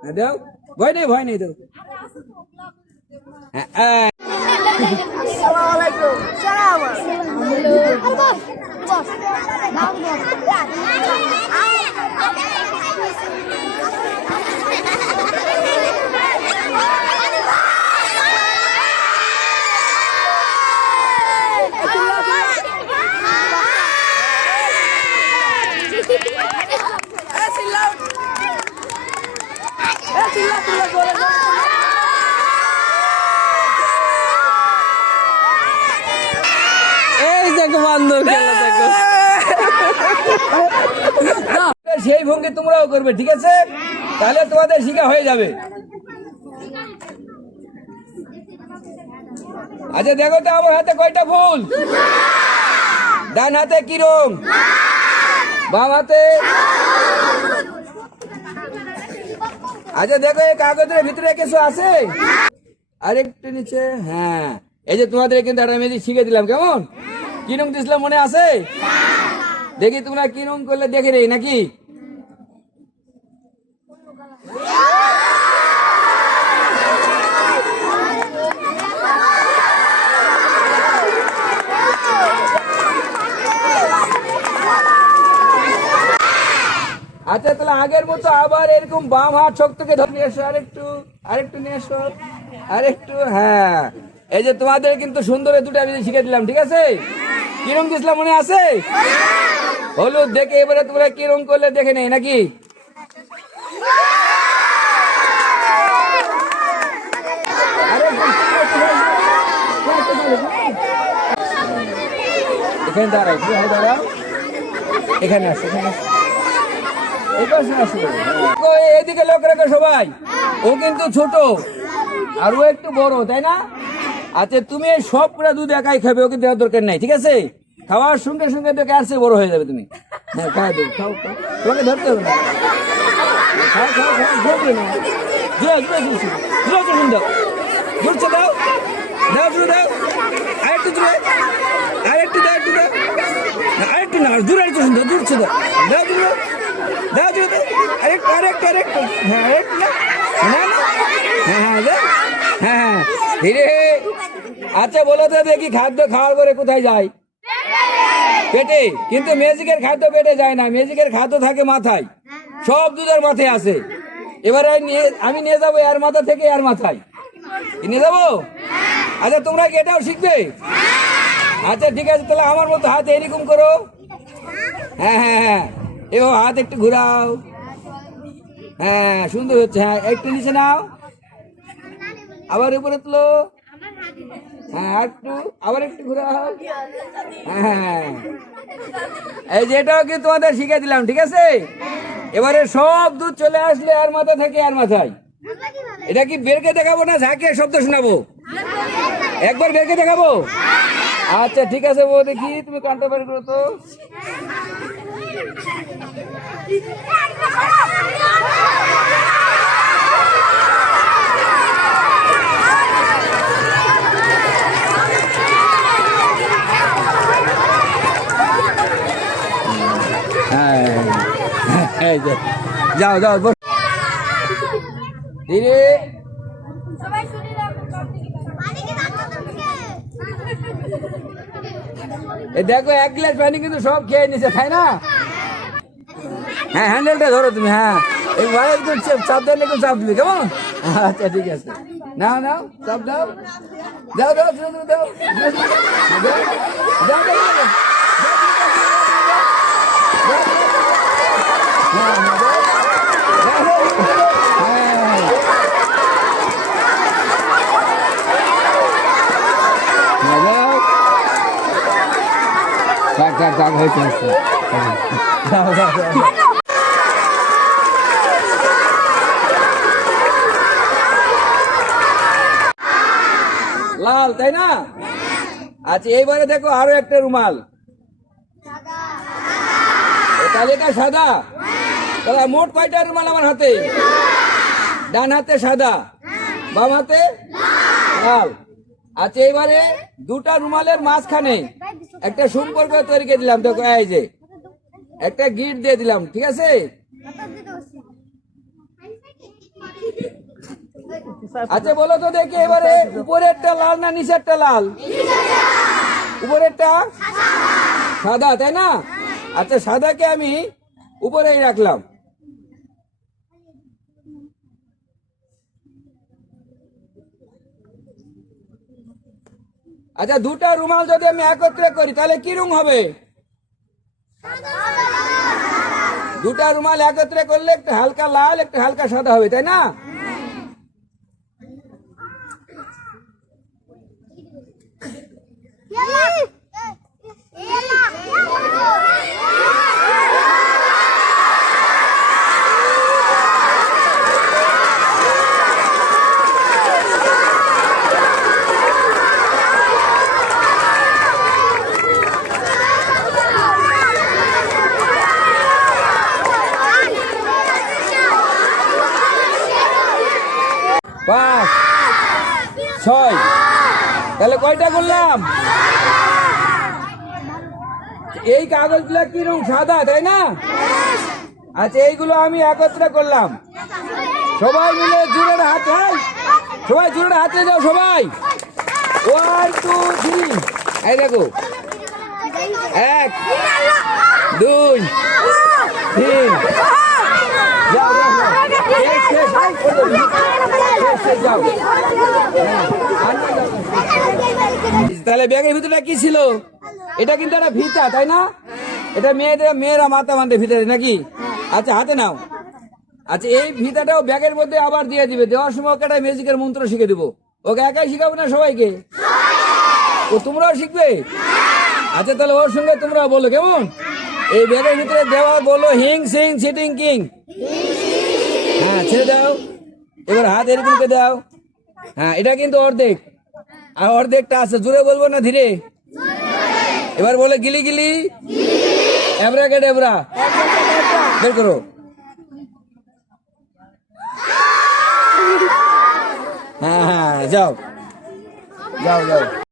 দাও, ভয় নেই, ভয় নেই, দাও। হ্যাঁ, এই দেখো বান্দর খেলা দেখো। সেই ভঙ্গি তোমরাও করবে, ঠিক আছে? তাহলে তোমাদের শিখা হয়ে যাবে। আচ্ছা দেখো তো আমার হাতে কয়টা ফুল? ডান হাতে কি রং? বাম হাতে? আচ্ছা দেখো এই কাগজের ভিতরে কিছু আছে? আরেকটু নিচে। হ্যাঁ, এই যে তোমাদের কিন্তু একটা ম্যাজিক শিখে দিলাম, কেমন? কি রং দিয়েছিলাম মনে আছে? দেখি তোমরা কি রং করলে দেখে নেই নাকি? আচ্ছা তাহলে আগের মতো আবার এরকম বাম হাত শক্তকে ধরে নিয়ে এসো, আরেকটু আরেকটু নিয়ে এসো, আরেকটু। হ্যাঁ, এই যে তোমাদের কিন্তু সুন্দর দুটো আমি শিখে দিলাম, ঠিক আছে? কি রং দিয়েছিলাম মনে আছে? হলুদ। দেখে এবারে তোমরা কি রং করলে দেখে নেই নাকি? এখানে দাঁড়াও, দাঁড়াও, এখানে আসো, এখানে আসো। এদিকে লোক রাখো সবাই। ও কিন্তু ছোট আর ও একটু বড়, তাই না? আচ্ছা তুমি এই সব পুরো দুধ একাই খাবে, ওকে দেওয়ার দরকার নাই, ঠিক আছে? খাওয়ার সঙ্গে সঙ্গে দেখে আসছে বড় হয়ে যাবে তুমি। হ্যাঁ খাওয়া দেবো, খাও, তোমাকে ধরতে হবে না। খাও খাও খাও, ধরবে না। দাও দাও, দাও শুরু দাও, আরেকটু দূরে, আরেকটু দাও, একটু দাও, আরেকটু না, দূরে আরেকটু সুন্দর, দূরছে দাও, দাও দূরে, দাও দূরে দাও, আরেকটু আরেকটু আরেকটু। হ্যাঁ আরেকটু না, না না, হ্যাঁ হ্যাঁ দাও, হ্যাঁ হ্যাঁ ধীরে। আচ্ছা বলো তো দেখি, খাদ্য খাওয়ার পরে কোথায় যায়? পেটে। কিন্তু ম্যাজিকের খাদ্য পেটে যায় না, ম্যাজিকের খাদ্য থাকে মাথায়। সব দুধের মাথায় আছে। এবারে আমি নিয়ে যাবো এর মাথা থেকে এর মাথায় নিয়ে যাবো। আচ্ছা তোমরা কি এটাও শিখবে? আচ্ছা ঠিক আছে, তাহলে আমার মতো হাত এরকম করো। হ্যাঁ হ্যাঁ হ্যাঁ, এবার হাত একটু ঘুরাও। হ্যাঁ সুন্দর হচ্ছে। হ্যাঁ একটু নিচে নাও, আবার উপরে তুলো। হ্যাঁ একটু, আবার একটু ঘুরাও। হ্যাঁ এই যে এটাও কি তোমাদের শিখে দিলাম, ঠিক আছে? এবারে সব দুধ চলে আসলে আর মাথা থেকে আর মাথায়। এটা কি বেরকে দেখাবো না ঝাঁকে শব্দ শোনাবো? একবার বেরকে দেখাবো। আচ্ছা ঠিক আছে বউ, দেখি তুমি কানটা বের করো তো। যাও যাও ধীরে। দেখো এক গ্লাস পানি কিন্তু সব খেয়ে নিছে, তাই না? হ্যাঁ হ্যান্ডেলটা ধরো তুমি। হ্যাঁ এই ভাই একটু চাপ দেন, একটু চাপ দিবি, কেমন? আচ্ছা ঠিক আছে, নাও নাও চাপ দাও, দাও দাও দাও দাও দাও দাও। লাল, তাই না? আচ্ছা এইবারে দেখো আরো একটা রুমাল, তাহলে এটা সাদা। তাহলে মোট কয়টা রুমাল আমার হাতে? ডান হাতে সাদা, বাম হাতে লাল। আচ্ছা এইবারে দুটা রুমালের মাঝখানে একটা সম্পর্ক তৈরি করে দিলাম। দেখো এই যে একটা গিট দিয়ে দিলাম, ঠিক আছে? আচ্ছা বলো তো দেখি এবারে উপরেরটা লাল না নিচেরটা লাল? উপরেরটা সাদা, তাই না? আচ্ছা সাদাকে আমি উপরেই রাখলাম। আচ্ছা দুটা রুমাল যদি আমি একত্রে করি তাহলে কি রং হবে? দুটা রুমাল একত্রে করলে একটা হালকা লাল একটা হালকা সাদা হবে, তাই না? পাঁচ, ছয়, তাহলে কয়টা করলাম? এই কাগজগুলো কি রং? সাদা, তাই না? আচ্ছা এইগুলো আমি একত্রে করলাম। সবাই মিলে জোরে হাত, সবাই জোরে হাতে যাও সবাই। 1 2 3, এই দেখো 1 2 3, যাও যাও যাও। তাহলে ব্যাগের ভিতরে কি ছিল? এটা কিন্তু একটা ফিতা, তাই না? এটা মেয়েরা মাথা বাঁধে ভিতরে নাকি? আচ্ছা হাতে নাও। আচ্ছা এই ফিতাটাও ব্যাগের মধ্যে আবার দিয়ে দিবে। দেওয়ার সময় ওকে একটা ম্যাজিকের মন্ত্র শিখে দেবো। ওকে একাই শিখাবো না সবাইকে? ও তোমরাও শিখবে? আচ্ছা তাহলে ওর সঙ্গে তোমরা বলো কেমন? এই ব্যাগের ভিতরে দেওয়া বলো হিং সিং সিটিং কিং। হ্যাঁ ছেড়ে দাও। এবার হাত এরকম করে দাও। হ্যাঁ এটা কিন্তু অর্ধেক, আর অর্ধেকটা আছে। জোরে বলবো না ধীরে? এবার বলে গিলি গিলি এবরা কে ডেবরা। বের করো। হ্যাঁ হ্যাঁ যাও যাও যাও।